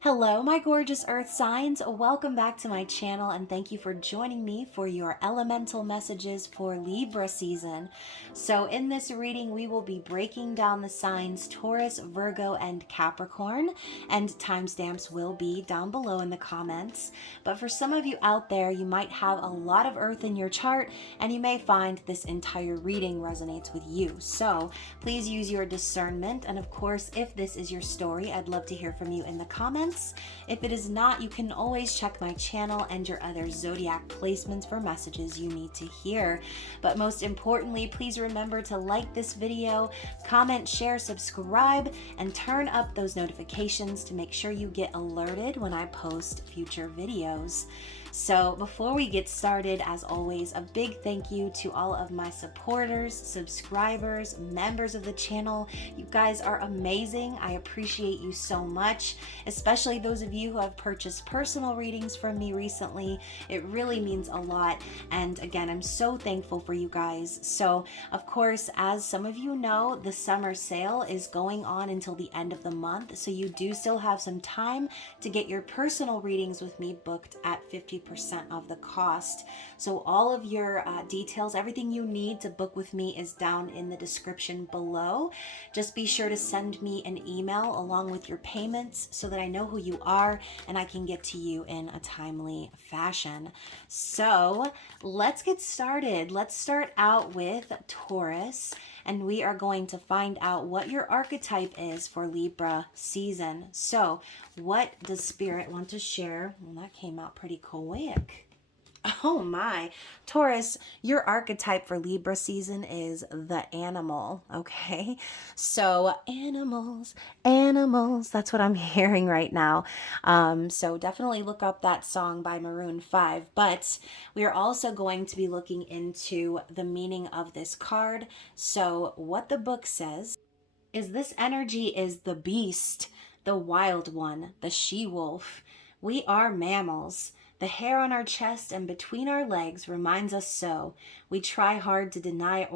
Hello, my gorgeous earth signs. Welcome back to my channel and thank you for joining me for your elemental messages for Libra season. So in this reading, we will be breaking down the signs Taurus, Virgo, and Capricorn, and timestamps will be down below in the comments. But for some of you out there, you might have a lot of earth in your chart and you may find this entire reading resonates with you. So please use your discernment. And of course, if this is your story, I'd love to hear from you in the comments. If it is not, you can always check my channel and your other zodiac placements for messages you need to hear. But most importantly, please remember to like this video, comment, share, subscribe, and turn up those notifications to make sure you get alerted when I post future videos. So before we get started, as always, a big thank you to all of my supporters, subscribers, members of the channel. You guys are amazing. I appreciate you so much, especially those of you who have purchased personal readings from me recently. It really means a lot. And again, I'm so thankful for you guys. So of course, as some of you know, the summer sale is going on until the end of the month. So you do still have some time to get your personal readings with me booked at 50% of the cost. So all of your details, everything you need to book with me is down in the description below. Just be sure to send me an email along with your payments so that I know who you are and I can get to you in a timely fashion. So let's get started. Let's start out with Taurus, and we are going to find out what your archetype is for Libra season. So what does Spirit want to share? Well, that came out pretty quick. Oh my. Taurus, your archetype for Libra season is the animal, okay? So animals, that's what I'm hearing right now. So definitely look up that song by Maroon 5. But we are also going to be looking into the meaning of this card. So what the book says is this energy is the beast, the wild one, the she-wolf. We are mammals. The hair on our chest and between our legs reminds us so. We try hard to deny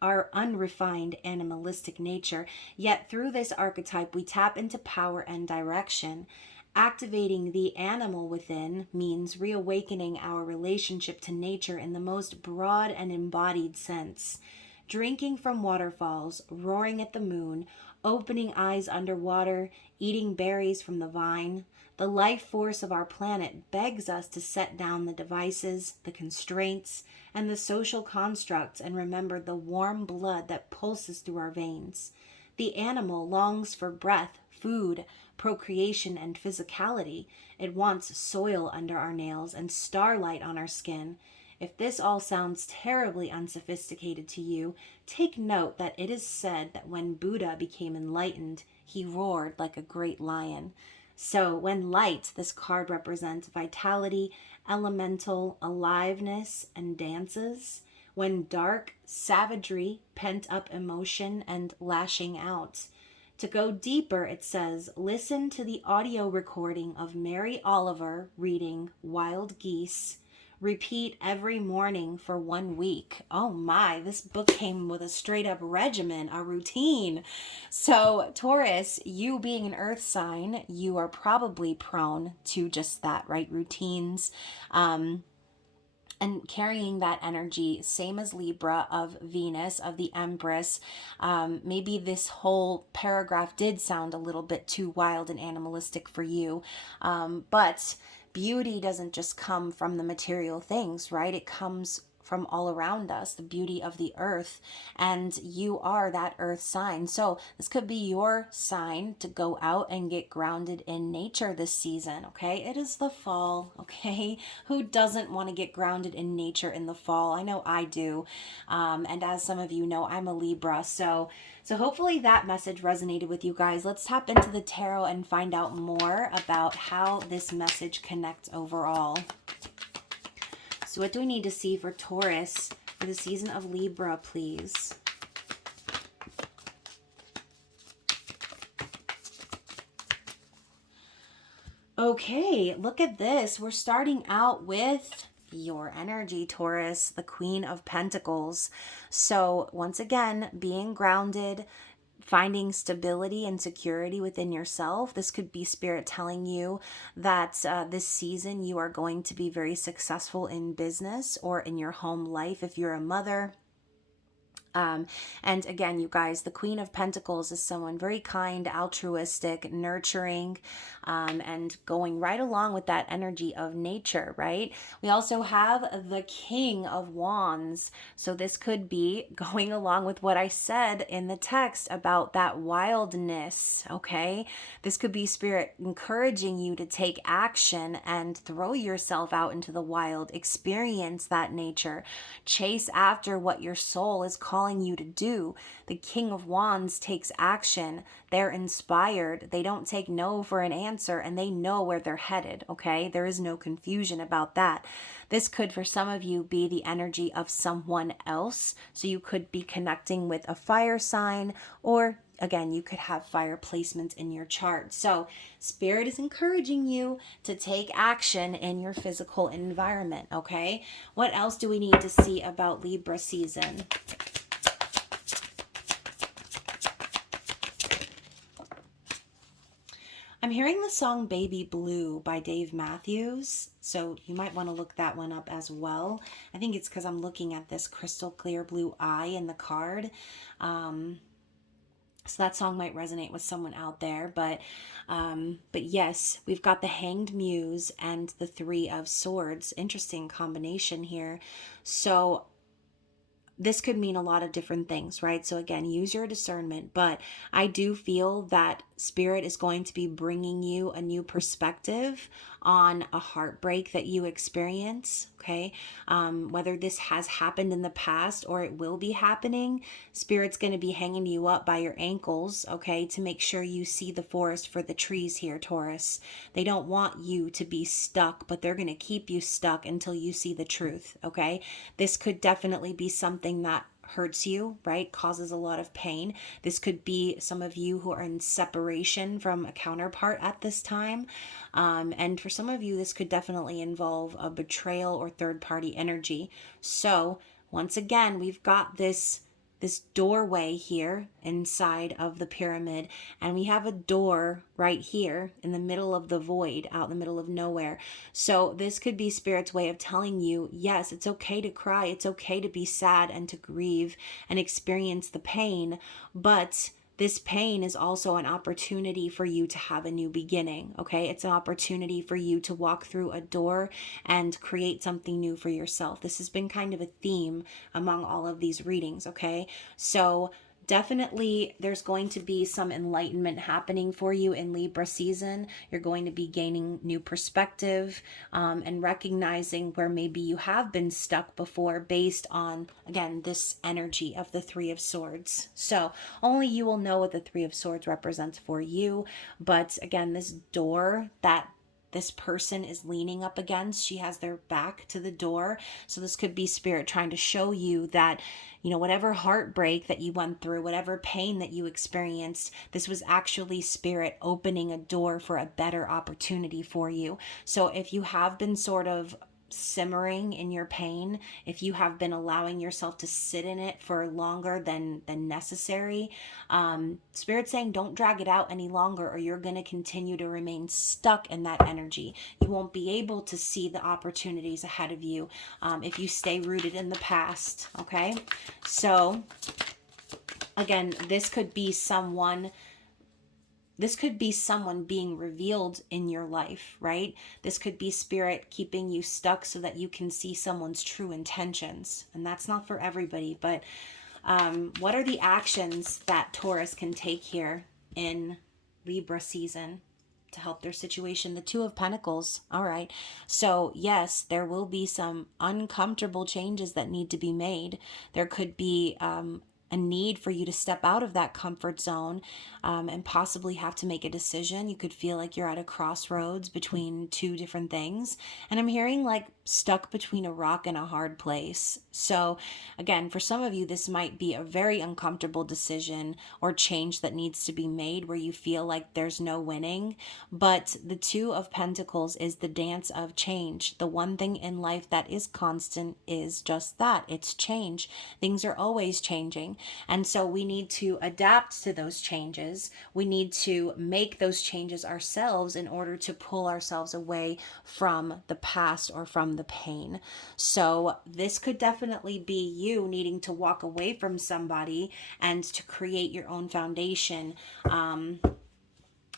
our unrefined animalistic nature, yet through this archetype we tap into power and direction. Activating the animal within means reawakening our relationship to nature in the most broad and embodied sense. Drinking from waterfalls, roaring at the moon, opening eyes underwater, eating berries from the vine. The life force of our planet begs us to set down the devices, the constraints, and the social constructs and remember the warm blood that pulses through our veins. The animal longs for breath, food, procreation, and physicality. It wants soil under our nails and starlight on our skin. If this all sounds terribly unsophisticated to you, take note that it is said that when Buddha became enlightened, he roared like a great lion. So when light, this card represents vitality, elemental aliveness, and dances. When dark, savagery, pent-up emotion, and lashing out. To go deeper, it says, listen to the audio recording of Mary Oliver reading Wild Geese. Repeat every morning for 1 week. Oh my, this book came with a straight up regimen, a routine. So Taurus, you being an earth sign, you are probably prone to just that, right? Routines. And carrying that energy, same as Libra, of Venus, of the Empress. Maybe this whole paragraph did sound a little bit too wild and animalistic for you, but beauty doesn't just come from the material things, right? It comes from all around us, the beauty of the earth, and you are that earth sign. So this could be your sign to go out and get grounded in nature this season, okay? It is the fall, okay? Who doesn't want to get grounded in nature in the fall? I know I do. And as some of you know, I'm a Libra, so hopefully that message resonated with you guys. Let's tap into the tarot and find out more about how this message connects overall. So what do we need to see for Taurus for the season of Libra, please? Okay, look at this. We're starting out with your energy, Taurus, the Queen of Pentacles. So once again, being grounded, finding stability and security within yourself. This could be Spirit telling you that this season you are going to be very successful in business or in your home life if you're a mother. And again, you guys, the Queen of Pentacles is someone very kind, altruistic, nurturing, and going right along with that energy of nature, right? We also have the King of Wands. So this could be going along with what I said in the text about that wildness, okay? This could be Spirit encouraging you to take action and throw yourself out into the wild, experience that nature, chase after what your soul is calling you to do. The King of Wands takes action. They're inspired. They don't take no for an answer, and they know where they're headed, okay? There is no confusion about that. This could, for some of you, be the energy of someone else. So you could be connecting with a fire sign, or again, you could have fire placements in your chart. So Spirit is encouraging you to take action in your physical environment, okay? What else do we need to see about Libra season? I'm hearing the song Baby Blue by Dave Matthews, so you might want to look that one up as well. I think it's because I'm looking at this crystal clear blue eye in the card. So that song might resonate with someone out there, but yes, we've got the Hanged Muse and the Three of Swords. Interesting combination here. So this could mean a lot of different things, right? So again, use your discernment, but I do feel that Spirit is going to be bringing you a new perspective on a heartbreak that you experience, okay? Whether this has happened in the past or it will be happening, Spirit's going to be hanging you up by your ankles, okay, to make sure you see the forest for the trees here, Taurus. They don't want you to be stuck, but they're going to keep you stuck until you see the truth, okay? This could definitely be something that hurts you, right? Causes a lot of pain. This could be some of you who are in separation from a counterpart at this time. And for some of you, this could definitely involve a betrayal or third-party energy. So once again, we've got this doorway here inside of the pyramid, and we have a door right here in the middle of the void, out in the middle of nowhere. So this could be Spirit's way of telling you, yes, it's okay to cry, it's okay to be sad and to grieve and experience the pain, but this pain is also an opportunity for you to have a new beginning, okay? It's an opportunity for you to walk through a door and create something new for yourself. This has been kind of a theme among all of these readings, okay? So definitely there's going to be some enlightenment happening for you in Libra season. You're going to be gaining new perspective and recognizing where maybe you have been stuck before based on, again, this energy of the Three of Swords. So only you will know what the Three of Swords represents for you. But again, this door that this person is leaning up against, she has their back to the door. So this could be Spirit trying to show you that, you know, whatever heartbreak that you went through, whatever pain that you experienced, this was actually Spirit opening a door for a better opportunity for you. So if you have been sort of simmering in your pain, if you have been allowing yourself to sit in it for longer than necessary, Spirit's saying don't drag it out any longer, or you're going to continue to remain stuck in that energy. You won't be able to see the opportunities ahead of you if you stay rooted in the past, okay? So again, this could be someone being revealed in your life, right? This could be Spirit keeping you stuck so that you can see someone's true intentions. And that's not for everybody, but what are the actions that Taurus can take here in Libra season to help their situation? The Two of Pentacles. All right. So yes, there will be some uncomfortable changes that need to be made. There could be a need for you to step out of that comfort zone and possibly have to make a decision. You could feel like you're at a crossroads between two different things. And I'm hearing like stuck between a rock and a hard place. So again, for some of you, this might be a very uncomfortable decision or change that needs to be made where you feel like there's no winning. But the Two of Pentacles is the dance of change. The one thing in life that is constant is just that. It's change. Things are always changing. And so we need to adapt to those changes. We need to make those changes ourselves in order to pull ourselves away from the past or from the pain. So this could definitely be you needing to walk away from somebody and to create your own foundation.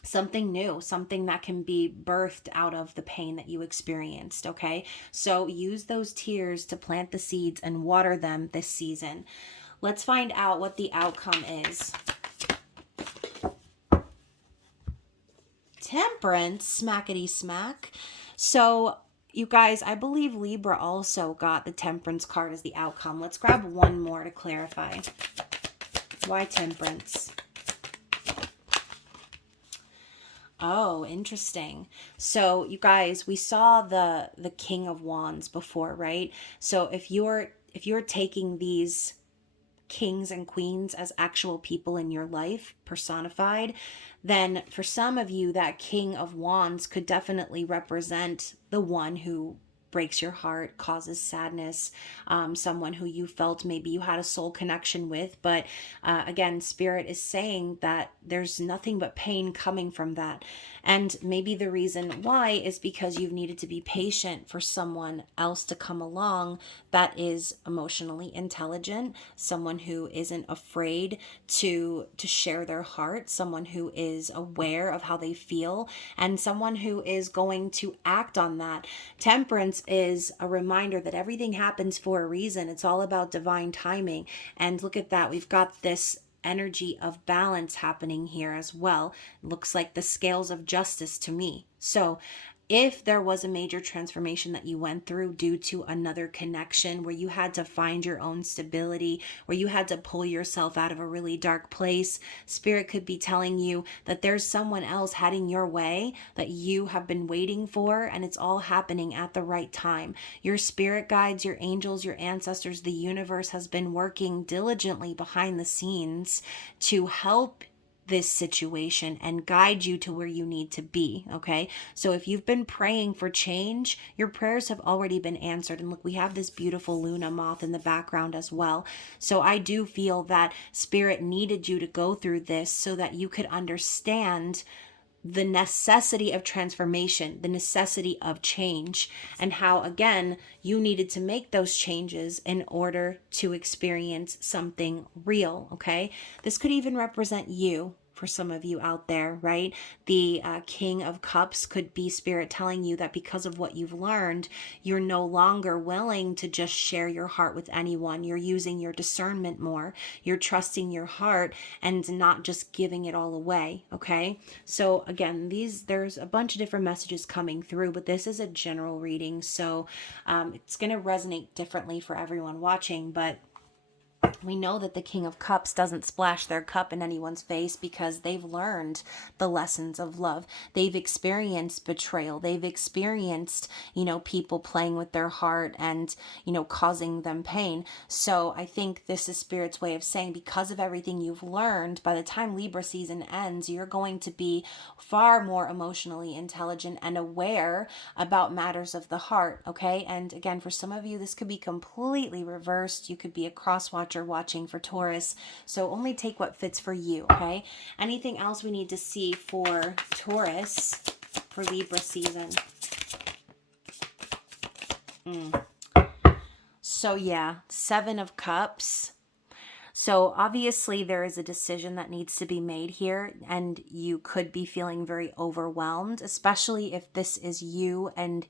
Something new, something that can be birthed out of the pain that you experienced, okay? So use those tears to plant the seeds and water them this season. Let's find out what the outcome is. Temperance, smackety smack. So you guys, I believe Libra also got the Temperance card as the outcome. Let's grab one more to clarify. Why Temperance? Oh, interesting. So you guys, we saw the King of Wands before, right? So if you're taking these kings and queens as actual people in your life, personified, then for some of you, that King of Wands could definitely represent the one who breaks your heart, causes sadness, someone who you felt maybe you had a soul connection with. But again, Spirit is saying that there's nothing but pain coming from that. And maybe the reason why is because you've needed to be patient for someone else to come along that is emotionally intelligent, someone who isn't afraid to share their heart, someone who is aware of how they feel, and someone who is going to act on that. Temperance is a reminder that everything happens for a reason. It's all about divine timing. And look at that. We've got this energy of balance happening here as well. Looks like the scales of justice to me. So if there was a major transformation that you went through due to another connection where you had to find your own stability, where you had to pull yourself out of a really dark place, Spirit could be telling you that there's someone else heading your way that you have been waiting for, and it's all happening at the right time. Your spirit guides, your angels, your ancestors, the universe has been working diligently behind the scenes to help this situation and guide you to where you need to be, okay? So if you've been praying for change, your prayers have already been answered. And look, we have this beautiful Luna moth in the background as well. So I do feel that Spirit needed you to go through this so that you could understand the necessity of transformation, the necessity of change, and how, again, you needed to make those changes in order to experience something real, okay? This could even represent you. For some of you out there, right? The King of Cups could be Spirit telling you that because of what you've learned, you're no longer willing to just share your heart with anyone. You're using your discernment more. You're trusting your heart and not just giving it all away, okay? So again, there's a bunch of different messages coming through, but this is a general reading, so it's going to resonate differently for everyone watching, but we know that the King of Cups doesn't splash their cup in anyone's face because they've learned the lessons of love. They've experienced betrayal. They've experienced, people playing with their heart and, causing them pain. So I think this is Spirit's way of saying, because of everything you've learned, by the time Libra season ends, you're going to be far more emotionally intelligent and aware about matters of the heart, okay? And again, for some of you, this could be completely reversed. You could be a cross-watcher watching for Taurus. So only take what fits for you, okay? Anything else we need to see for Taurus for Libra season? So yeah, 7 of Cups. So obviously there is a decision that needs to be made here, and you could be feeling very overwhelmed, especially if this is you and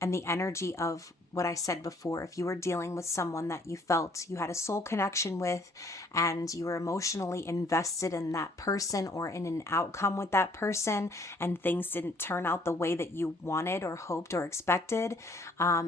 the energy of what I said before. If you were dealing with someone that you felt you had a soul connection with and you were emotionally invested in that person or in an outcome with that person, and things didn't turn out the way that you wanted or hoped or expected,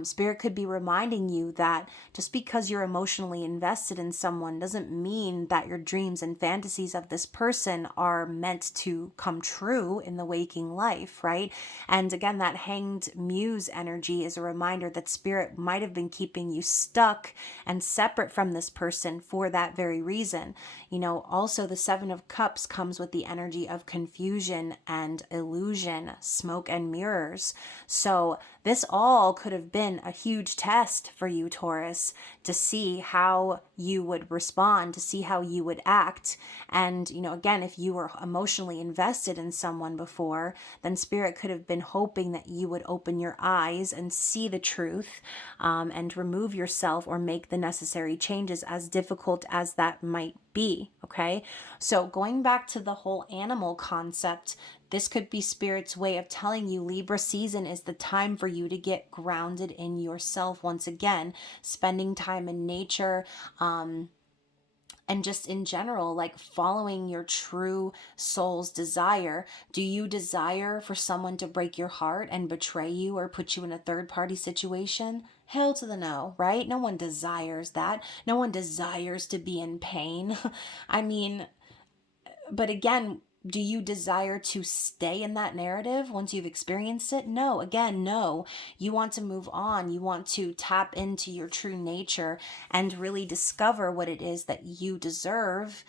Spirit could be reminding you that just because you're emotionally invested in someone doesn't mean that your dreams and fantasies of this person are meant to come true in the waking life, right? And again, that hanged muse energy energy is a reminder that Spirit might have been keeping you stuck and separate from this person for that very reason. You know, also the Seven of Cups comes with the energy of confusion and illusion, smoke and mirrors. So this all could have been a huge test for you, Taurus, to see how you would respond, to see how you would act. And, you know, again, if you were emotionally invested in someone before, then Spirit could have been hoping that you would open your eyes and see the truth, and remove yourself or make the necessary changes, as difficult as that might be. Okay. So going back to the whole animal concept, this could be Spirit's way of telling you Libra season is the time for you to get grounded in yourself once again, spending time in nature, and just in general, like following your true soul's desire. Do you desire for someone to break your heart and betray you or put you in a third party situation? Hell to the no, right? No one desires that. No one desires to be in pain. I mean, but again, do you desire to stay in that narrative once you've experienced it? No. Again, no. You want to move on. You want to tap into your true nature and really discover what it is that you deserve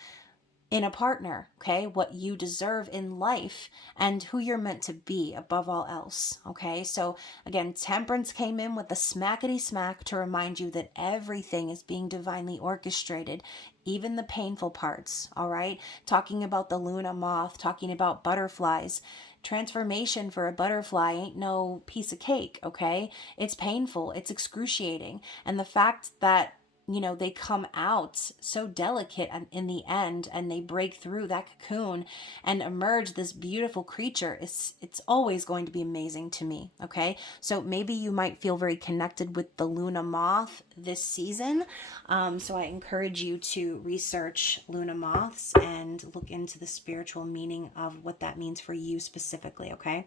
in a partner, okay? What you deserve in life and who you're meant to be above all else, okay? So again, Temperance came in with the smackety smack to remind you that everything is being divinely orchestrated, even the painful parts, all right? Talking about the Luna moth, talking about butterflies. Transformation for a butterfly ain't no piece of cake, okay? It's painful, it's excruciating. And the fact that, you know, they come out so delicate in the end and they break through that cocoon and emerge this beautiful creature, it's always going to be amazing to me. Okay, so maybe you might feel very connected with the Luna moth this season, so I encourage you to research Luna moths and look into the spiritual meaning of what that means for you specifically. Okay,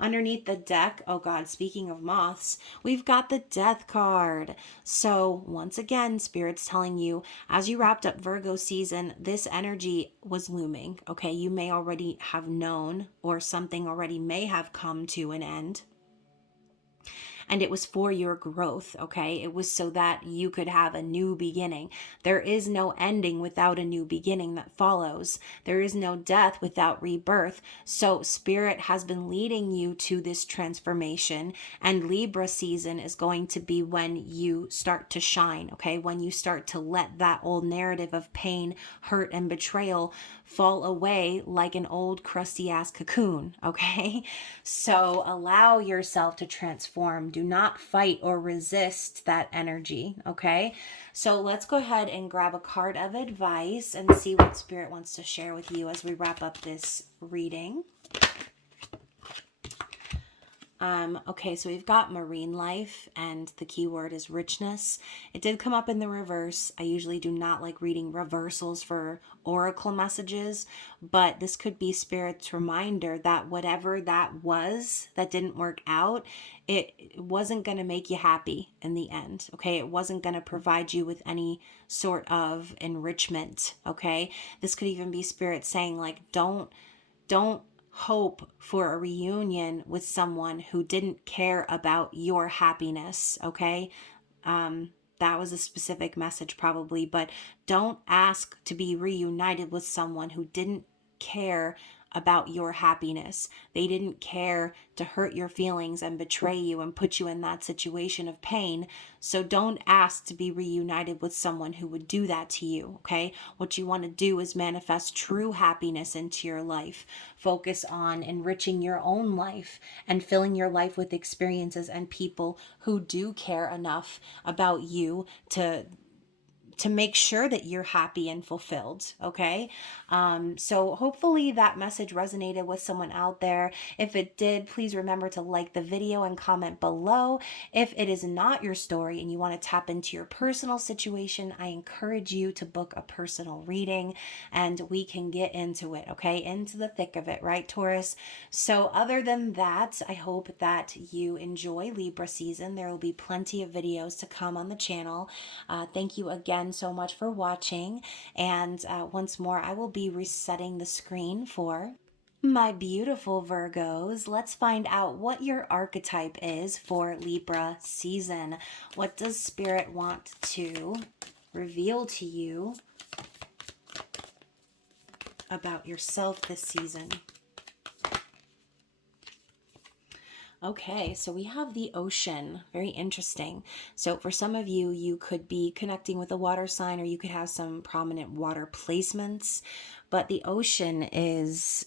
underneath the deck, oh god, speaking of moths, we've got the Death card. So once again, Spirit's telling you, as you wrapped up Virgo season, this energy was looming. Okay, you may already have known, or something already may have come to an end. And it was for your growth, okay? It was so that you could have a new beginning. There is no ending without a new beginning that follows. There is no death without rebirth. So Spirit has been leading you to this transformation, and Libra season is going to be when you start to shine, okay? When you start to let that old narrative of pain, hurt, and betrayal fall away like an old crusty ass cocoon, okay? So allow yourself to transform. Do not fight or resist that energy, okay? So let's go ahead and grab a card of advice and see what Spirit wants to share with you as we wrap up this reading. Okay, so we've got marine life, and the key word is richness. It did come up in the reverse. I usually do not like reading reversals for oracle messages, but this could be Spirit's reminder that whatever that was that didn't work out, it wasn't going to make you happy in the end, okay? It wasn't going to provide you with any sort of enrichment, okay? This could even be Spirit saying, like, don't hope for a reunion with someone who didn't care about your happiness, okay? That was a specific message probably, but don't ask to be reunited with someone who didn't care about your happiness. They didn't care to hurt your feelings and betray you and put you in that situation of pain. So don't ask to be reunited with someone who would do that to you, okay? What you want to do is manifest true happiness into your life. Focus on enriching your own life and filling your life with experiences and people who do care enough about you to make sure that you're happy and fulfilled, okay? So hopefully that message resonated with someone out there. If it did, please remember to like the video and comment below. If it is not your story and you want to tap into your personal situation, I encourage you to book a personal reading and we can get into it, okay? Into the thick of it, right, Taurus? So other than that, I hope that you enjoy Libra season. There will be plenty of videos to come on the channel. Thank you again so much for watching, and once more I will be resetting the screen for My beautiful Virgos, let's find out what your archetype is for Libra season. What does Spirit want to reveal to you about yourself this season? Okay, so we have the ocean. Very interesting. So for some of you, you could be connecting with a water sign, or you could have some prominent water placements, but the ocean is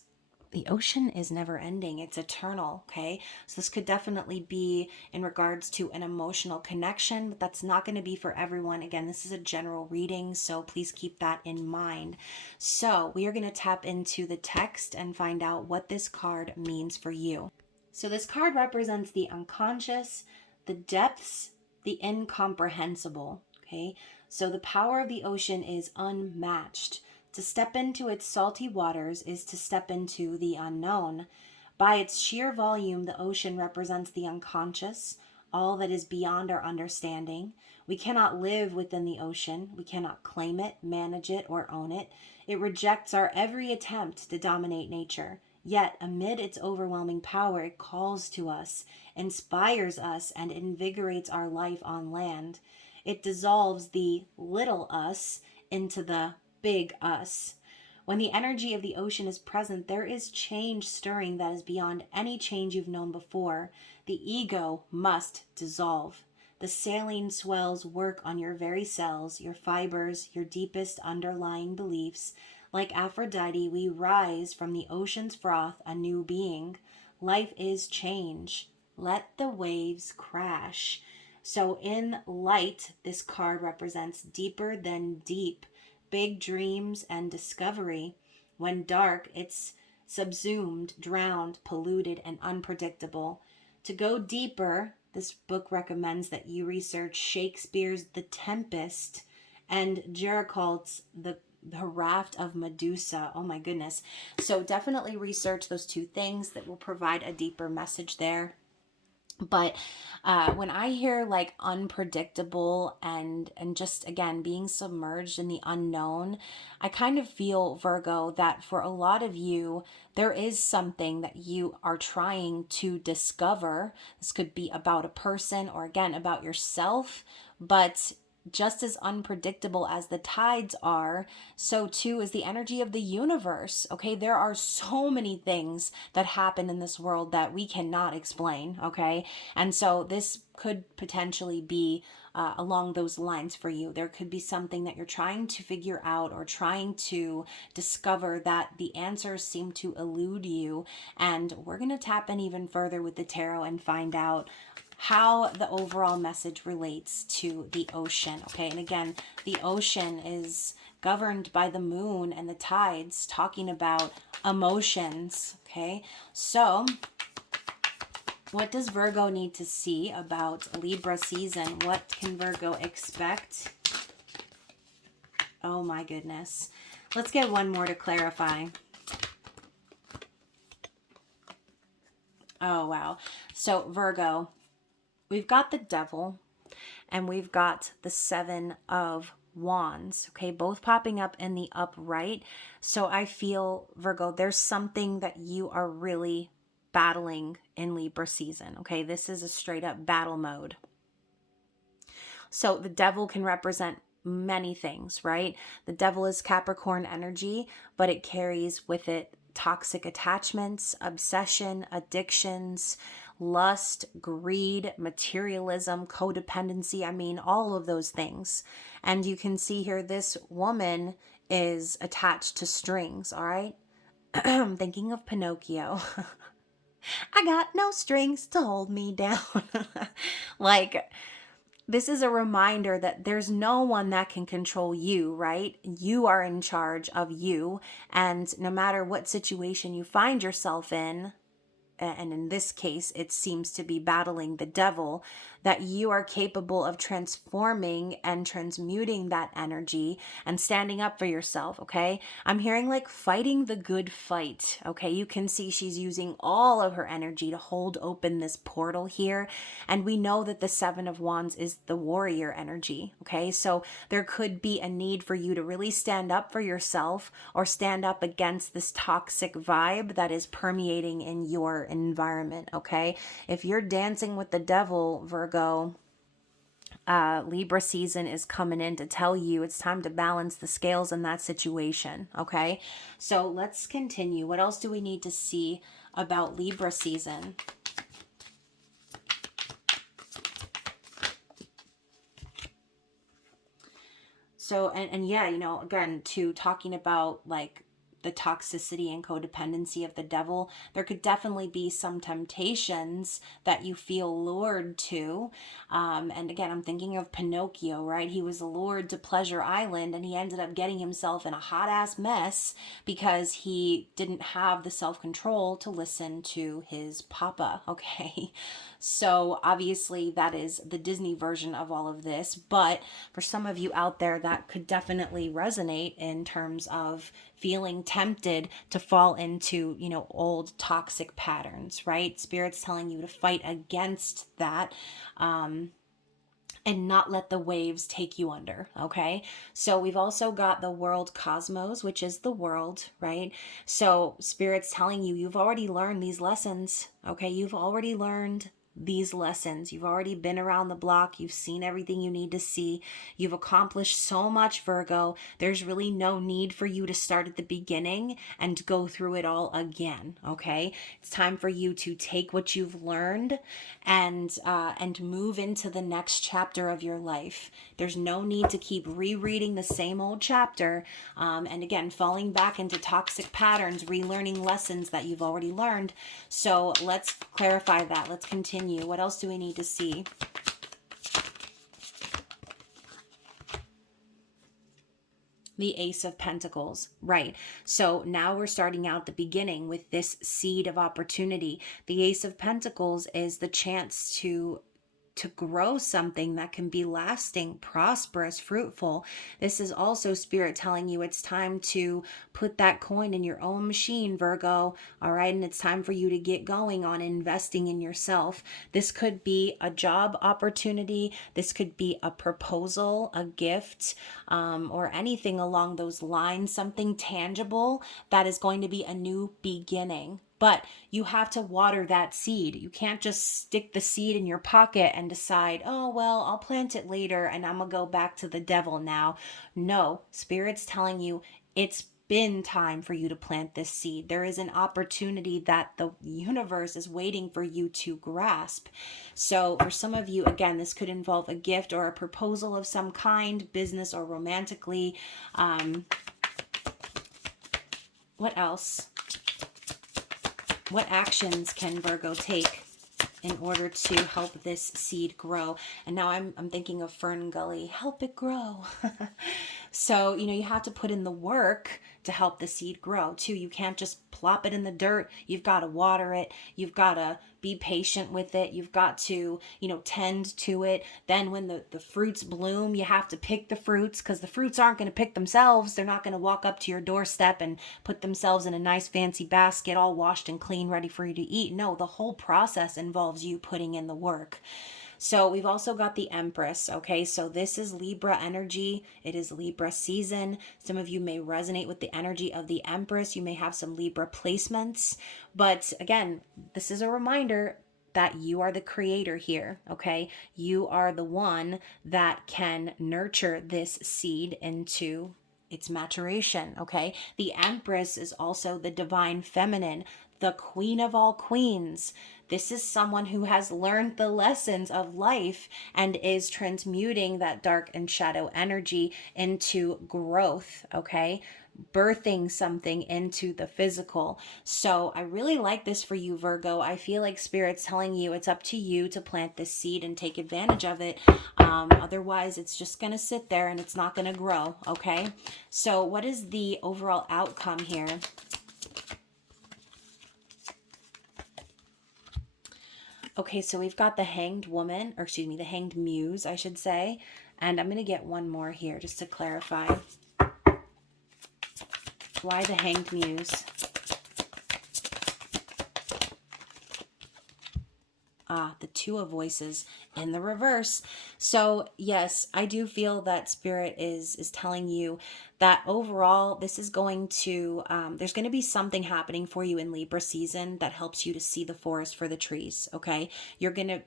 never ending. It's eternal. Okay. So this could definitely be in regards to an emotional connection, but that's not going to be for everyone. Again, this is a general reading, so please keep that in mind. So we are going to tap into the text and find out what this card means for you. So this card represents the unconscious, the depths, the incomprehensible. Okay. So the power of the ocean is unmatched. To step into its salty waters is to step into the unknown. By its sheer volume, the ocean represents the unconscious, all that is beyond our understanding. We cannot live within the ocean. We cannot claim it, manage it, or own it. It rejects our every attempt to dominate nature. Yet, amid its overwhelming power, it calls to us, inspires us, and invigorates our life on land. It dissolves the little us into the big us. When the energy of the ocean is present, there is change stirring that is beyond any change you've known before. The ego must dissolve. The saline swells work on your very cells, your fibers, your deepest underlying beliefs. Like Aphrodite, we rise from the ocean's froth, a new being. Life is change. Let the waves crash. So in light, this card represents deeper than deep, big dreams and discovery. When dark, it's subsumed, drowned, polluted, and unpredictable. To go deeper, this book recommends that you research Shakespeare's The Tempest and Geralt's The Raft of Medusa. Oh my goodness. So definitely research those two things that will provide a deeper message there. But when I hear like unpredictable and just again being submerged in the unknown, I kind of feel, Virgo, that for a lot of you there is something that you are trying to discover. This could be about a person or again about yourself, but just as unpredictable as the tides are, so too is the energy of the universe. Okay, there are so many things that happen in this world that we cannot explain. Okay, and so this could potentially be along those lines for you. There could be something that you're trying to figure out or trying to discover that the answers seem to elude you. And we're going to tap in even further with the tarot and find out how the overall message relates to the ocean. Okay, and again, the ocean is governed by the moon and the tides, talking about emotions. Okay, so what does Virgo need to see about Libra season? What can Virgo expect? Oh my goodness. Let's get one more to clarify. Oh wow. So Virgo, we've got the Devil and we've got the Seven of Wands, okay, both popping up in the upright. So I feel, Virgo, there's something that you are really battling in Libra season, okay? This is a straight up battle mode. So the Devil can represent many things, right? The Devil is Capricorn energy, but it carries with it toxic attachments, obsession, addictions, lust, greed, materialism, codependency. I mean, all of those things. And you can see here, this woman is attached to strings, all right? I'm thinking of Pinocchio. I got no strings to hold me down. Like, this is a reminder that there's no one that can control you, right? You are in charge of you. And no matter what situation you find yourself in, and in this case, it seems to be battling the devil, that you are capable of transforming and transmuting that energy and standing up for yourself, okay? I'm hearing like fighting the good fight, okay? You can see she's using all of her energy to hold open this portal here. And we know that the Seven of Wands is the warrior energy, okay? So there could be a need for you to really stand up for yourself or stand up against this toxic vibe that is permeating in your environment, okay? If you're dancing with the devil, Virgo, Libra season is coming in to tell you it's time to balance the scales in that situation, okay? So let's continue. What else do we need to see about Libra season? So, and yeah, you know, again, to talking about like the toxicity and codependency of the devil, there could definitely be some temptations that you feel lured to. And again, I'm thinking of Pinocchio, right? He was lured to Pleasure Island and he ended up getting himself in a hot ass mess because he didn't have the self-control to listen to his papa, okay? So obviously that is the Disney version of all of this, but for some of you out there, that could definitely resonate in terms of feeling tempted to fall into, you know, old toxic patterns, right? Spirit's telling you to fight against that, and not let the waves take you under, okay? So we've also got the world cosmos, which is the world, right? So Spirit's telling you, you've already learned these lessons, okay? You've already learned these lessons. You've already been around the block. You've seen everything you need to see. You've accomplished so much, Virgo. There's really no need for you to start at the beginning and go through it all again, okay? It's time for you to take what you've learned and move into the next chapter of your life. There's no need to keep rereading the same old chapter, and again, falling back into toxic patterns, relearning lessons that you've already learned. So let's clarify that. Let's continue. What else do we need to see? The Ace of Pentacles, right? So now we're starting out the beginning with this seed of opportunity. The Ace of Pentacles is the chance to grow something that can be lasting, prosperous, fruitful. This is also Spirit telling you it's time to put that coin in your own machine, Virgo. All right. And it's time for you to get going on investing in yourself. This could be a job opportunity. This could be a proposal, a gift, or anything along those lines, something tangible that is going to be a new beginning. But you have to water that seed. You can't just stick the seed in your pocket and decide, oh, well, I'll plant it later and I'm going to go back to the devil now. No, Spirit's telling you it's been time for you to plant this seed. There is an opportunity that the universe is waiting for you to grasp. So for some of you, again, this could involve a gift or a proposal of some kind, business or romantically. What else? What actions can Virgo take in order to help this seed grow? And now I'm thinking of Fern Gully, help it grow. So, you know, you have to put in the work to help the seed grow too. You can't just plop it in the dirt. You've got to water it. You've got to be patient with it. You've got to, you know, tend to it. Then when the fruits bloom, you have to pick the fruits because the fruits aren't going to pick themselves. They're not going to walk up to your doorstep and put themselves in a nice fancy basket all washed and clean, ready for you to eat. No, the whole process involves you putting in the work. So we've also got the Empress, okay? So this is Libra energy. It is Libra season. Some of you may resonate with the energy of the Empress. You may have some Libra placements. But again, this is a reminder that you are the creator here, okay? You are the one that can nurture this seed into its maturation, okay? The Empress is also the divine feminine, the queen of all queens. This is someone who has learned the lessons of life and is transmuting that dark and shadow energy into growth, okay? Birthing something into the physical. So I really like this for you, Virgo. I feel like Spirit's telling you it's up to you to plant this seed and take advantage of it. Otherwise, it's just going to sit there and it's not going to grow, okay? So what is the overall outcome here? Okay, so we've got the Hanged Woman, or excuse me, the Hanged Muse, I should say. And I'm going to get one more here just to clarify. Why the Hanged Muse? The Two of Voices in the reverse. So yes, I do feel that Spirit is telling you that overall this is going to, there's going to be something happening for you in Libra season that helps you to see the forest for the trees, okay? You're going to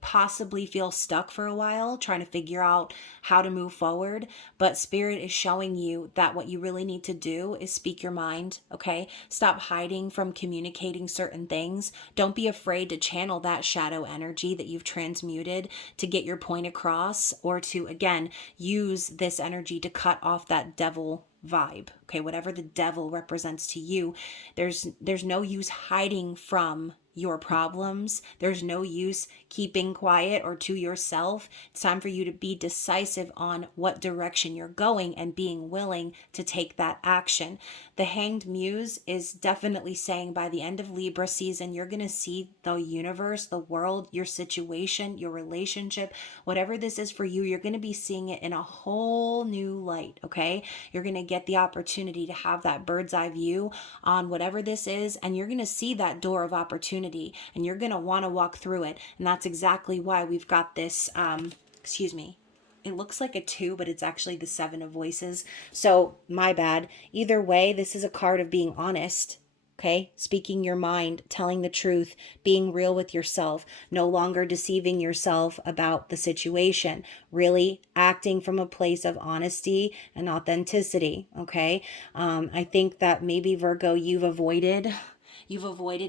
possibly feel stuck for a while trying to figure out how to move forward, but Spirit is showing you that what you really need to do is speak your mind, okay? Stop hiding from communicating certain things. Don't be afraid to channel that shadow energy that you've transmuted to get your point across, or to again use this energy to cut off that devil vibe, okay? Whatever the devil represents to you, there's no use hiding from your problems. There's no use keeping quiet or to yourself. It's time for you to be decisive on what direction you're going and being willing to take that action. The Hanged Muse is definitely saying by the end of Libra season, you're going to see the universe, the world, your situation, your relationship, whatever this is for you, you're going to be seeing it in a whole new light, okay? You're going to get the opportunity to have that bird's eye view on whatever this is, and you're going to see that door of opportunity, and you're going to want to walk through it. And that's exactly why we've got this, it looks like a 2, but it's actually the 7 of Voices. So my bad. Either way, this is a card of being honest. Okay, speaking your mind, telling the truth, being real with yourself, no longer deceiving yourself about the situation, really acting from a place of honesty and authenticity. Okay, I think that maybe Virgo, you've avoided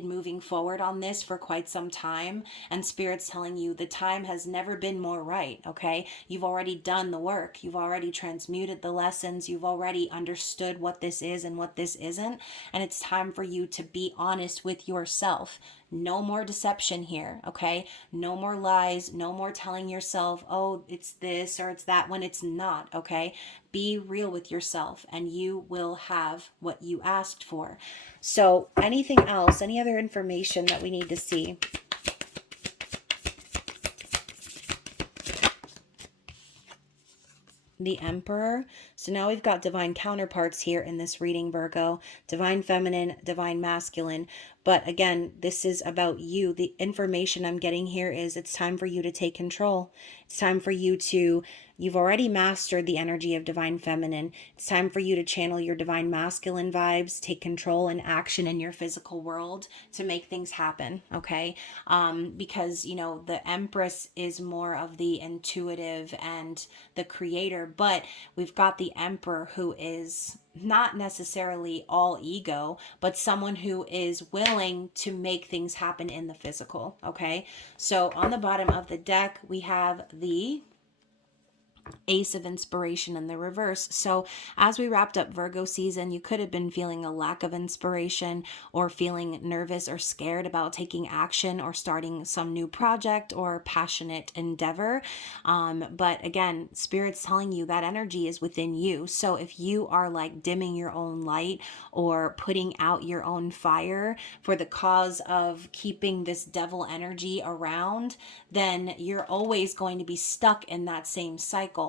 moving forward on this for quite some time, and Spirit's telling you the time has never been more right, okay? You've already done the work. You've already transmuted the lessons. You've already understood what this is and what this isn't, and it's time for you to be honest with yourself. No more deception here, okay? No more lies, no more telling yourself, oh, it's this or it's that when it's not, okay? Be real with yourself and you will have what you asked for. So anything else, any other information that we need to see? The Emperor. So now we've got divine counterparts here in this reading, Virgo. Divine feminine, divine masculine. But again, this is about you. The information I'm getting here is it's time for you to take control. It's time for you to, you've already mastered the energy of divine feminine. It's time for you to channel your divine masculine vibes, take control and action in your physical world to make things happen, okay? Because, you know, the Empress is more of the intuitive and the creator, but we've got the Emperor, who is not necessarily all ego, but someone who is willing to make things happen in the physical, okay? So on the bottom of the deck, we have the Ace of Inspiration in the reverse. So as we wrapped up Virgo season, you could have been feeling a lack of inspiration or feeling nervous or scared about taking action or starting some new project or passionate endeavor. But again, Spirit's telling you that energy is within you. So if you are like dimming your own light or putting out your own fire for the cause of keeping this devil energy around, then you're always going to be stuck in that same cycle.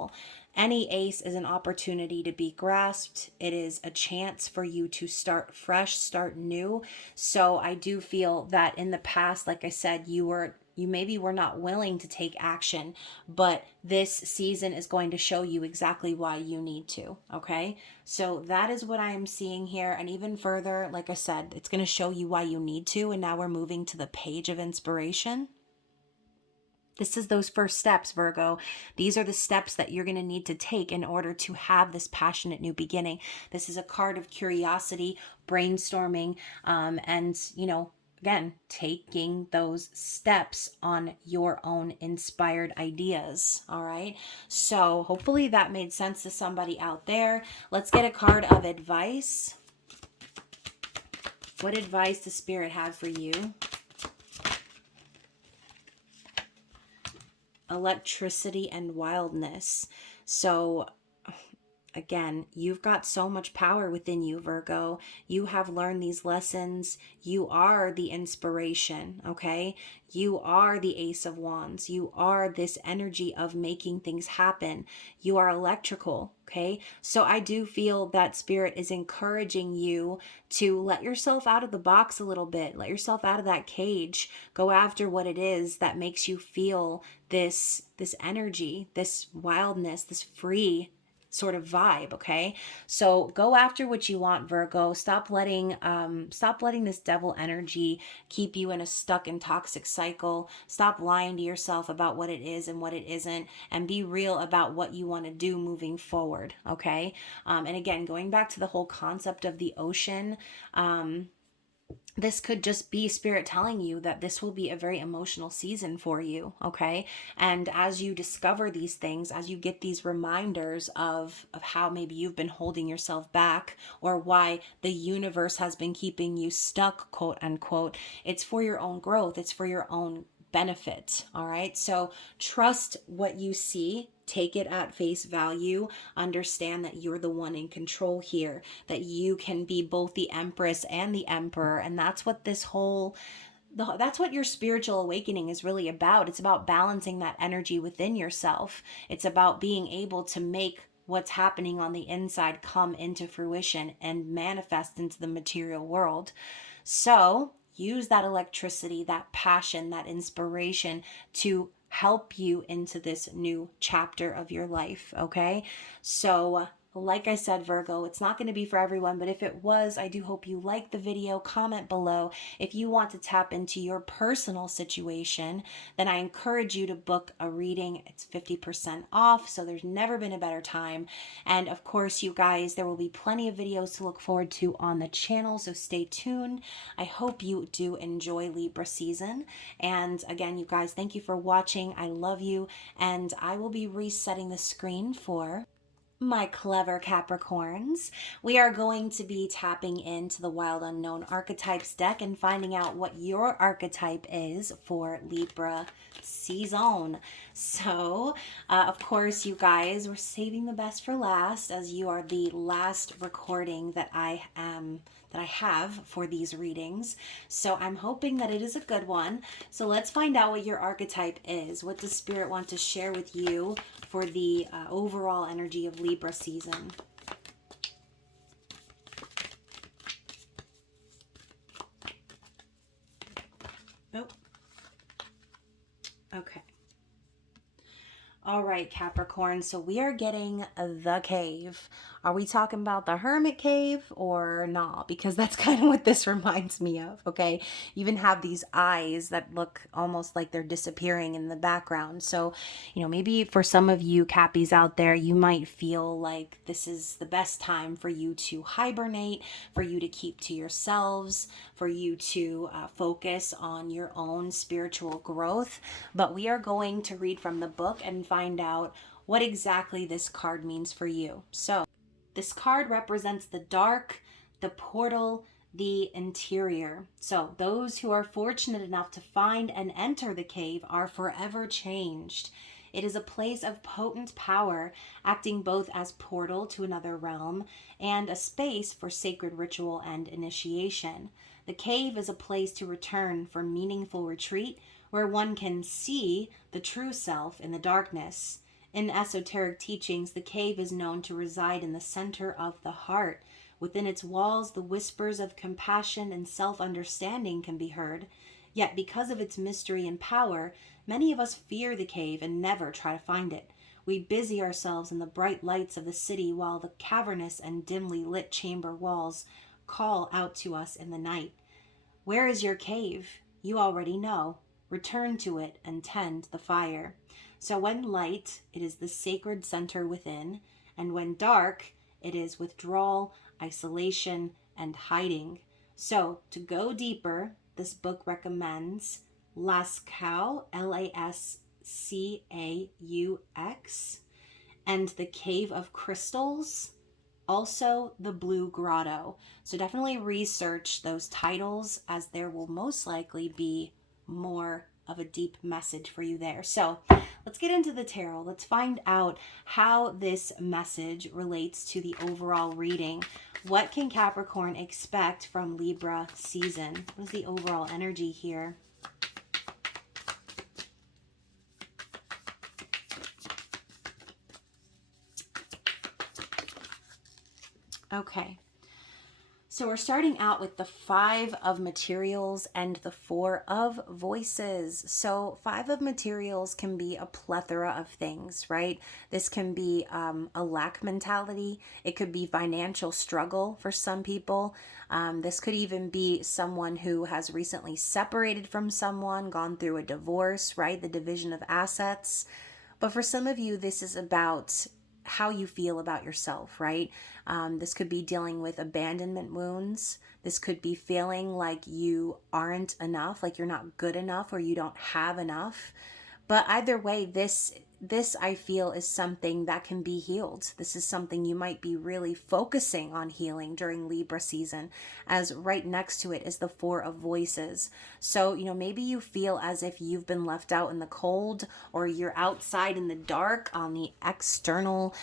Any ace is an opportunity to be grasped. It is a chance for you to start fresh, start new. So I do feel that in the past, like I said, you maybe were not willing to take action, but this season is going to show you exactly why you need to, okay? So that is what I am seeing here. And even further, like I said, it's going to show you why you need to. And now we're moving to the Page of Inspiration. This is those first steps, Virgo. These are the steps that you're going to need to take in order to have this passionate new beginning. This is a card of curiosity, brainstorming, and, you know, again, taking those steps on your own inspired ideas. All right. So hopefully that made sense to somebody out there. Let's get a card of advice. What advice does Spirit have for you? Electricity and wildness. So Again, you've got so much power within you, Virgo. You have learned these lessons. You are the inspiration, okay? You are the Ace of Wands. You are this energy of making things happen. You are electrical, okay? So I do feel that Spirit is encouraging you to let yourself out of the box a little bit. Let yourself out of that cage. Go after what it is that makes you feel this energy, this wildness, this free sort of vibe. Okay, so go after what you want, Virgo. Stop letting this devil energy keep you in a stuck and toxic cycle. Stop lying to yourself about what it is and what it isn't, and be real about what you want to do moving forward. Okay, and again, going back to the whole concept of the ocean, this could just be Spirit telling you that this will be a very emotional season for you, okay? And as you discover these things, as you get these reminders of how maybe you've been holding yourself back, or why the universe has been keeping you stuck, quote unquote, it's for your own growth, it's for your own benefit. All right, so trust what you see, take it at face value, understand that you're the one in control here, that you can be both the Empress and the Emperor. And that's what that's what your spiritual awakening is really about. It's about balancing that energy within yourself. It's about being able to make what's happening on the inside come into fruition and manifest into the material world. So use that electricity, that passion, that inspiration to help you into this new chapter of your life, okay? So like I said, Virgo, it's not going to be for everyone, but if it was, I do hope you like the video. Comment below. If you want to tap into your personal situation, then I encourage you to book a reading. It's 50% off, so there's never been a better time. And of course, you guys, there will be plenty of videos to look forward to on the channel, so stay tuned. I hope you do enjoy Libra season. And again, you guys, thank you for watching. I love you, and I will be resetting the screen for my clever Capricorns. We are going to be tapping into the Wild Unknown Archetypes deck and finding out what your archetype is for Libra season. So, of course, you guys, we're saving the best for last, as you are the last recording that I have for these readings. So I'm hoping that it is a good one. So let's find out what your archetype is. What does Spirit want to share with you for the overall energy of Libra season? Oh, okay. All right, Capricorn, so we are getting the cave. Are we talking about the hermit cave or not? Because that's kind of what this reminds me of, okay? You even have these eyes that look almost like they're disappearing in the background. So, maybe for some of you Cappies out there, you might feel like this is the best time for you to hibernate, for you to keep to yourselves, for you to focus on your own spiritual growth. But we are going to read from the book and find out what exactly this card means for you. So, this card represents the dark, the portal, the interior. So those who are fortunate enough to find and enter the cave are forever changed. It is a place of potent power, acting both as portal to another realm and a space for sacred ritual and initiation. The cave is a place to return for meaningful retreat, where one can see the true self in the darkness. In esoteric teachings, the cave is known to reside in the center of the heart. Within its walls, the whispers of compassion and self-understanding can be heard. Yet, because of its mystery and power, many of us fear the cave and never try to find it. We busy ourselves in the bright lights of the city, while the cavernous and dimly lit chamber walls call out to us in the night. Where is your cave? You already know. Return to it and tend the fire. So when light, it is the sacred center within, and when dark, it is withdrawal, isolation, and hiding. So to go deeper, this book recommends Lascaux, Lascaux, and the Cave of Crystals, also the Blue Grotto. So definitely research those titles, as there will most likely be more of a deep message for you there. So let's get into the tarot. Let's find out how this message relates to the overall reading. What can Capricorn expect from Libra season? What is the overall energy here? Okay. So we're starting out with the 5 of materials and the 4 of voices. So 5 of materials can be a plethora of things, right? This can be a lack mentality. It could be financial struggle for some people. This could even be someone who has recently separated from someone, gone through a divorce, right? The division of assets. But for some of you, this is about how you feel about yourself, right? This could be dealing with abandonment wounds. This could be feeling like you aren't enough, like you're not good enough or you don't have enough. But either way, this I feel is something that can be healed. This is something you might be really focusing on healing during Libra season, as right next to it is the 4 of voices. So, maybe you feel as if you've been left out in the cold, or you're outside in the dark on the external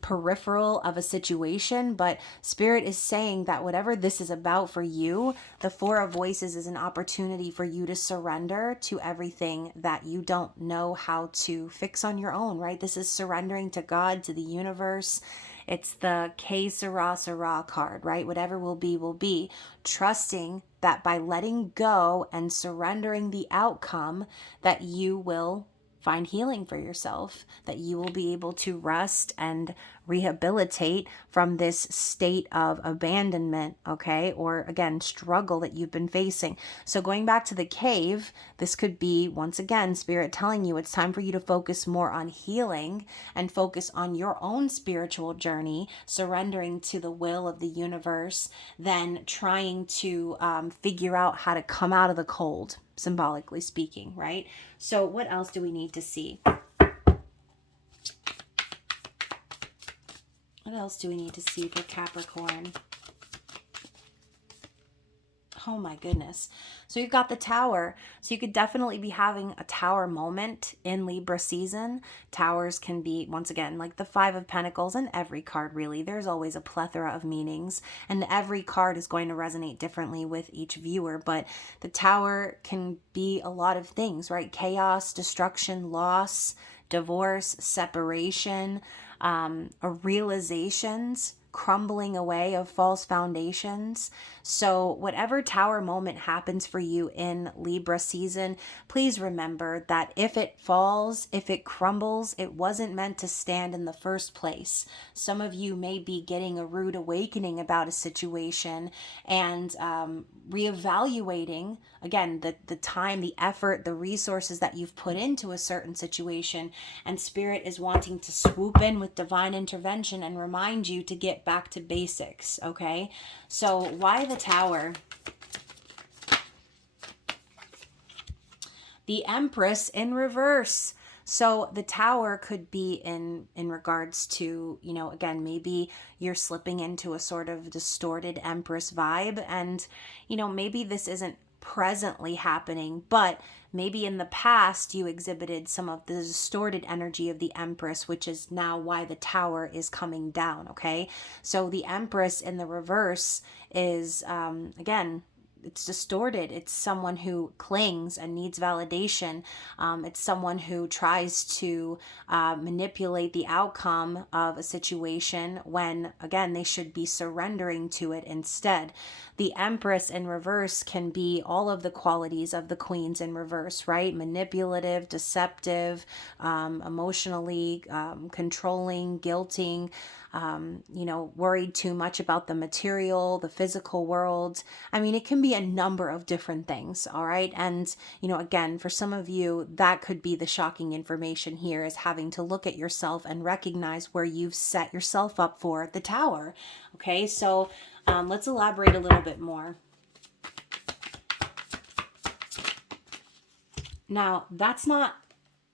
peripheral of a situation. But Spirit is saying that whatever this is about for you, the 4 of voices is an opportunity for you to surrender to everything that you don't know how to fix on your own, right? This is surrendering to God, to the universe. It's the Que Sera Sera card, right? Whatever will be, will be. Trusting that by letting go and surrendering the outcome, that you will find healing for yourself, that you will be able to rest and rehabilitate from this state of abandonment, okay? Or again, struggle that you've been facing. So going back to the cave, this could be, once again, Spirit telling you it's time for you to focus more on healing and focus on your own spiritual journey, surrendering to the will of the universe, than trying to figure out how to come out of the cold, symbolically speaking, right? So what else do we need to see? What else do we need to see for Capricorn? Oh my goodness. So you've got the Tower. So you could definitely be having a Tower moment in Libra season. Towers can be, once again, like the 5 of Pentacles, and every card really. There's always a plethora of meanings, and every card is going to resonate differently with each viewer. But the Tower can be a lot of things, right? Chaos, destruction, loss, divorce, separation, realizations, crumbling away of false foundations. So whatever Tower moment happens for you in Libra season, please remember that if it falls, if it crumbles, it wasn't meant to stand in the first place. Some of you may be getting a rude awakening about a situation and reevaluating, again, the time, the effort, the resources that you've put into a certain situation, and Spirit is wanting to swoop in with divine intervention and remind you to get back to basics, okay? So why the Tower? The Empress in reverse. So the Tower could be in regards to, again, maybe you're slipping into a sort of distorted Empress vibe, and, maybe this isn't presently happening, but maybe in the past you exhibited some of the distorted energy of the Empress, which is now why the Tower is coming down, okay? So the Empress in the reverse is, again, it's distorted. It's someone who clings and needs validation. It's someone who tries to manipulate the outcome of a situation when, again, they should be surrendering to it instead. The Empress in reverse can be all of the qualities of the Queens in reverse, right? Manipulative, deceptive, emotionally controlling, guilting, worried too much about the material, the physical world. I mean, it can be a number of different things, all right? And, again, for some of you, that could be the shocking information here, is having to look at yourself and recognize where you've set yourself up for the Tower, okay? So let's elaborate a little bit more. Now, that's not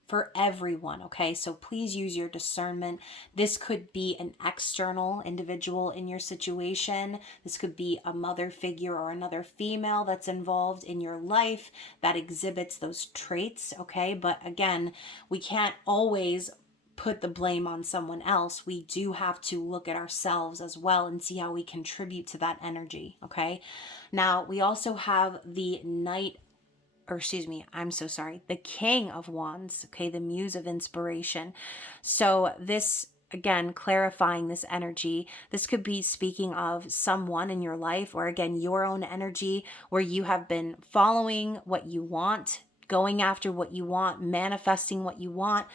for everyone, okay? So please use your discernment. This could be an external individual in your situation. This could be a mother figure or another female that's involved in your life that exhibits those traits, okay? But again, we can't always put the blame on someone else. We do have to look at ourselves as well and see how we contribute to that energy, okay? Now, we also have the the King of Wands, okay, the Muse of Inspiration. So this, again, clarifying this energy, this could be speaking of someone in your life, or again, your own energy, where you have been following what you want, going after what you want, manifesting what you want,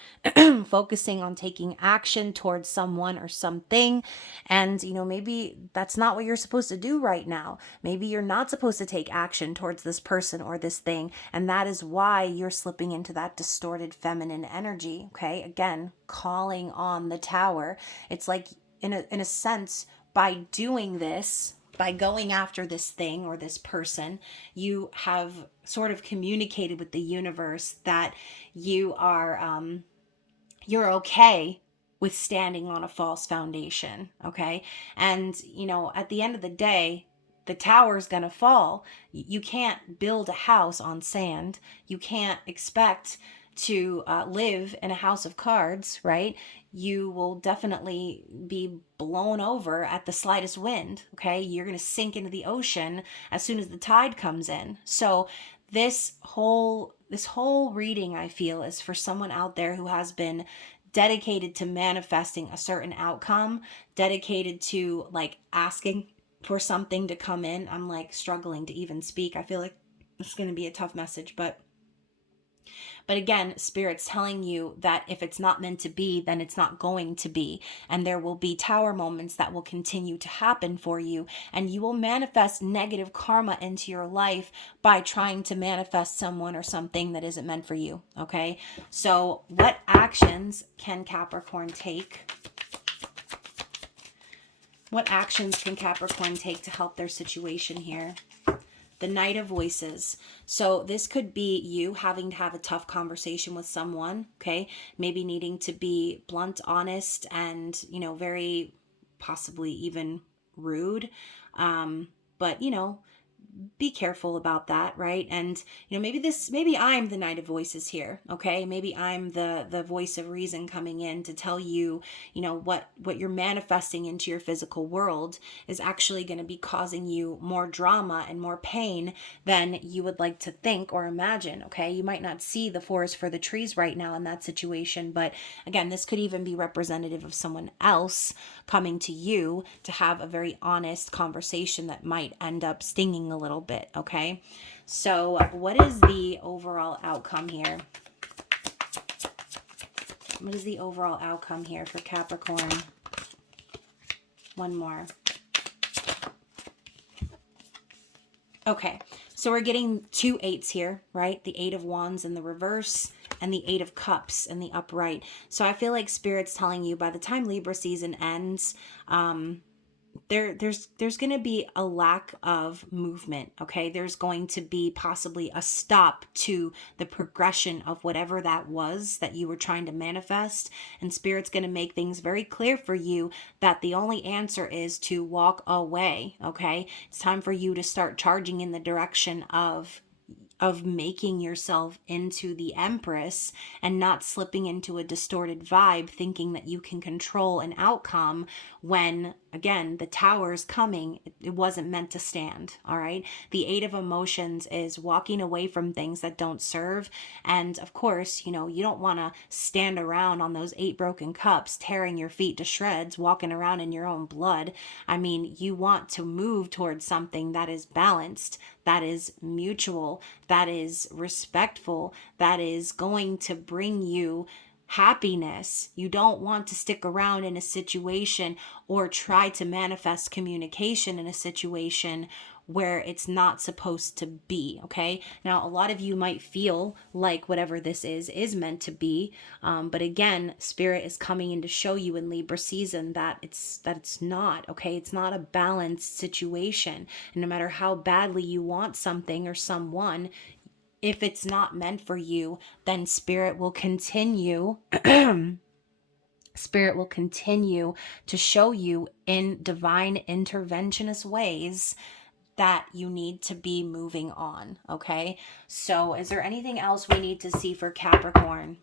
focusing on taking action towards someone or something. And, maybe that's not what you're supposed to do right now. Maybe you're not supposed to take action towards this person or this thing. And that is why you're slipping into that distorted feminine energy. Okay. Again, calling on the Tower. It's like, in a sense, by doing this, by going after this thing or this person, you have sort of communicated with the universe that you're okay with standing on a false foundation, okay? And, at the end of the day, the tower's gonna fall. You can't build a house on sand. You can't expect to live in a house of cards, right? You will definitely be blown over at the slightest wind, okay? You're going to sink into the ocean as soon as the tide comes in. So this whole reading, I feel, is for someone out there who has been dedicated to manifesting a certain outcome, dedicated to like asking for something to come in. I'm like struggling to even speak. I feel like it's going to be a tough message, but again, Spirit's telling you that if it's not meant to be, then it's not going to be. And there will be tower moments that will continue to happen for you. And you will manifest negative karma into your life by trying to manifest someone or something that isn't meant for you. Okay. So what actions can Capricorn take? What actions can Capricorn take to help their situation here? The Knight of Voices. So this could be you having to have a tough conversation with someone, okay? Maybe needing to be blunt, honest, and, very possibly even rude. But, be careful about that, right? And maybe I'm the Knight of Voices here, okay? Maybe I'm the voice of reason coming in to tell you, what you're manifesting into your physical world is actually going to be causing you more drama and more pain than you would like to think or imagine, okay? You might not see the forest for the trees right now in that situation, but again, this could even be representative of someone else coming to you to have a very honest conversation that might end up stinging a little bit, okay? So what is the overall outcome here? What is the overall outcome here for Capricorn? One more. Okay, so we're getting 2 8s here, right? The 8 of Wands in the reverse and the 8 of Cups in the upright. So I feel like Spirit's telling you by the time Libra season ends, there's going to be a lack of movement, okay? There's going to be possibly a stop to the progression of whatever that was that you were trying to manifest, and Spirit's going to make things very clear for you that the only answer is to walk away, okay? It's time for you to start charging in the direction of making yourself into the Empress and not slipping into a distorted vibe thinking that you can control an outcome when, again, the Tower's coming. It wasn't meant to stand, all right? The 8 of Emotions is walking away from things that don't serve. And of course, you don't want to stand around on those 8 broken cups, tearing your feet to shreds, walking around in your own blood. I mean, you want to move towards something that is balanced, that is mutual, that is respectful, that is going to bring you happiness. You don't want to stick around in a situation or try to manifest communication in a situation where it's not supposed to be, okay? Now, a lot of you might feel like whatever this is meant to be, but again, Spirit is coming in to show you in Libra season that it's not, okay? It's not a balanced situation, and no matter how badly you want something or someone, if it's not meant for you, then Spirit will continue Spirit will continue to show you in divine interventionist ways that you need to be moving on, okay? So is there anything else we need to see for Capricorn?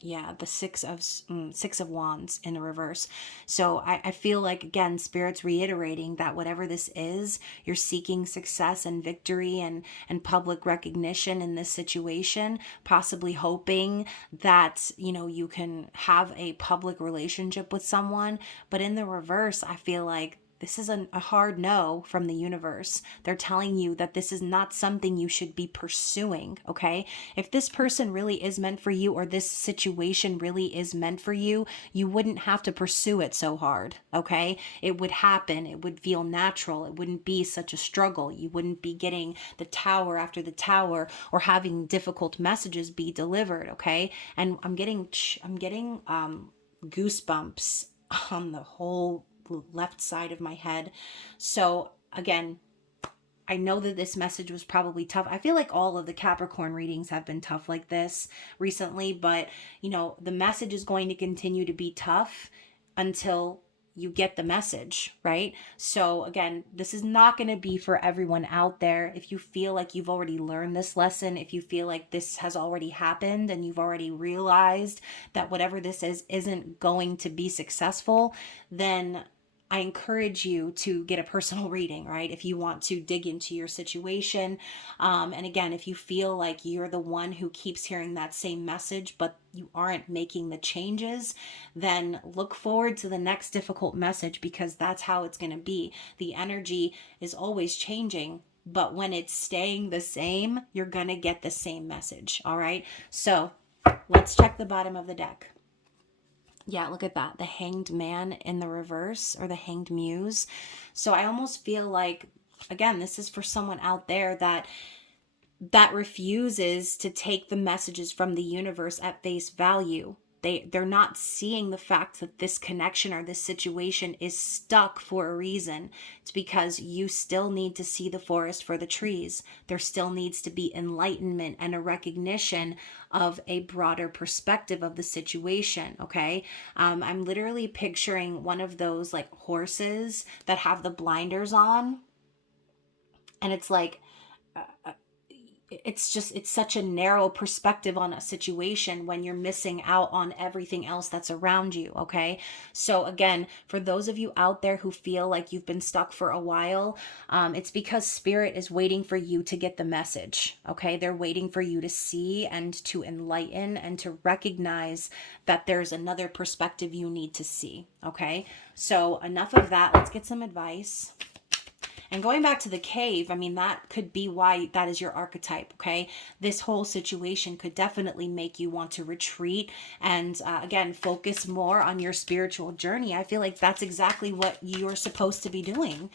Yeah, the six of wands in the reverse. So I feel like, again, Spirit's reiterating that whatever this is, you're seeking success and victory and public recognition in this situation, possibly hoping that, you know, you can have a public relationship with someone. But in the reverse, I feel like this is a hard no from the universe. They're telling you that this is not something you should be pursuing, okay? If this person really is meant for you, or this situation really is meant for you, you wouldn't have to pursue it so hard, okay? It would happen. It would feel natural. It wouldn't be such a struggle. You wouldn't be getting the tower after the tower or having difficult messages be delivered, okay? And I'm getting goosebumps on the whole left side of my head. So again, I know that this message was probably tough. I feel like all of the Capricorn readings have been tough like this recently, but you know, the message is going to continue to be tough until you get the message, right? So again, this is not going to be for everyone out there. If you feel like you've already learned this lesson, if you feel like this has already happened and you've already realized that whatever this is isn't going to be successful, then I encourage you to get a personal reading, right? If you want to dig into your situation. And again, if you feel like you're the one who keeps hearing that same message, but you aren't making the changes, then look forward to the next difficult message, because that's how it's going to be. The energy is always changing, but when it's staying the same, you're going to get the same message. All right. So let's check the bottom of the deck. Yeah, look at that. The Hanged Man in the reverse, or the Hanged Muse. So I almost feel like, again, this is for someone out there that refuses to take the messages from the universe at face value. They're not seeing the fact that this connection or this situation is stuck for a reason. It's because you still need to see the forest for the trees. There still needs to be enlightenment and a recognition of a broader perspective of the situation, okay? I'm literally picturing one of those like horses that have the blinders on, and it's like, it's such a narrow perspective on a situation when you're missing out on everything else that's around you, okay? So again, for those of you out there who feel like you've been stuck for a while, it's because Spirit is waiting for you to get the message, okay? They're waiting for you to see and to enlighten and to recognize that there's another perspective you need to see, okay? So enough of that. Let's get some advice. And going back to the cave, I mean, that could be why that is your archetype, okay? This whole situation could definitely make you want to retreat and, again, focus more on your spiritual journey. I feel like that's exactly what you're supposed to be doing.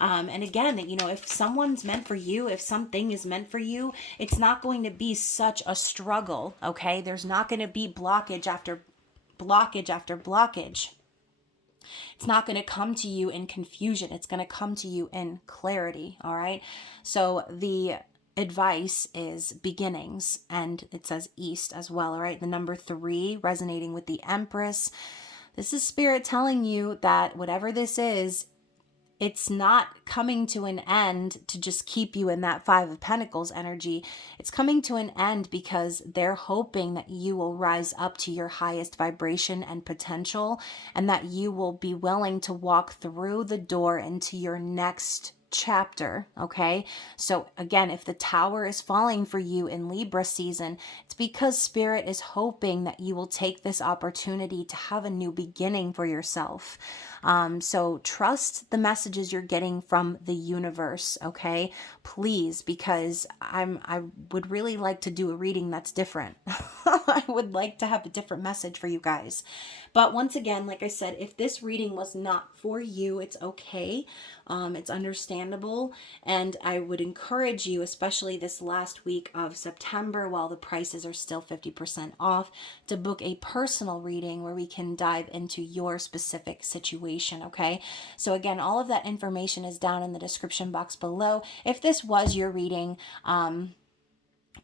And again, you know, if someone's meant for you, if something is meant for you, it's not going to be such a struggle, okay? There's not going to be blockage after blockage after blockage. It's not going to come to you in confusion. It's going to come to you in clarity. All right. So the advice is beginnings, and it says east as well. All right. The number 3 resonating with the Empress. This is Spirit telling you that whatever this is, it's not coming to an end to just keep you in that 5 of Pentacles energy. It's coming to an end because they're hoping that you will rise up to your highest vibration and potential, and that you will be willing to walk through the door into your next chapter, okay? So again, if the tower is falling for you in Libra season, it's because Spirit is hoping that you will take this opportunity to have a new beginning for yourself. So trust the messages you're getting from the universe, okay? Please, because I would really like to do a reading that's different. I would like to have a different message for you guys. But once again, like I said, if this reading was not for you, it's okay. It's understandable. And I would encourage you, especially this last week of September, while the prices are still 50% off, to book a personal reading where we can dive into your specific situation, okay? So again, all of that information is down in the description box below. If this was your reading,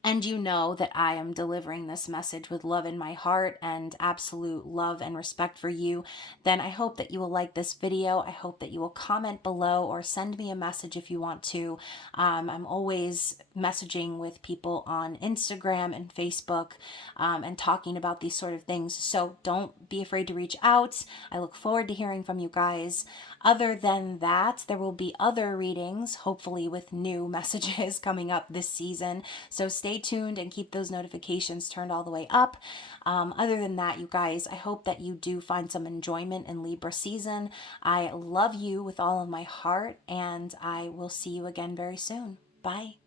and you know that I am delivering this message with love in my heart and absolute love and respect for you, then I hope that you will like this video. I hope that you will comment below or send me a message if you want to. I'm always messaging with people on Instagram and Facebook and talking about these sort of things. So don't be afraid to reach out. I look forward to hearing from you guys. Other than that, there will be other readings, hopefully with new messages coming up this season. So stay tuned and keep those notifications turned all the way up. Other than that, you guys, I hope that you do find some enjoyment in Libra season. I love you with all of my heart, and I will see you again very soon. Bye.